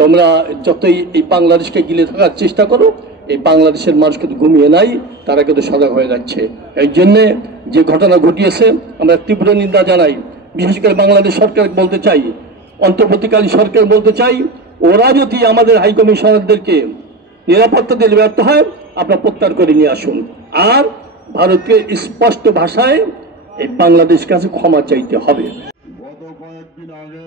তোমরা যতই এই বাংলাদেশকে গিলে থাকার চেষ্টা করো, এই বাংলাদেশের মানুষ কিন্তু ঘুমিয়ে নাই, তারা কিন্তু সজাগ হয়ে যাচ্ছে। এই জন্যে যে ঘটনা ঘটিয়েছে আমরা তীব্র নিন্দা জানাই। বিশেষ করে বাংলাদেশ সরকার বলতে চাই, অন্তর্বর্তীকালীন সরকার বলতে চাই, ওরা যদি আমাদের হাইকমিশনারদেরকে নিরাপত্তা দিতে ব্যর্থ হয়, আপনারা প্রত্যাহার করে নিয়ে আসুন। আর ভারতকে স্পষ্ট ভাষায় এই বাংলাদেশ কাছে ক্ষমা চাইতে হবে। গত কয়েকদিন আগে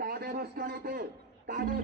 তাদের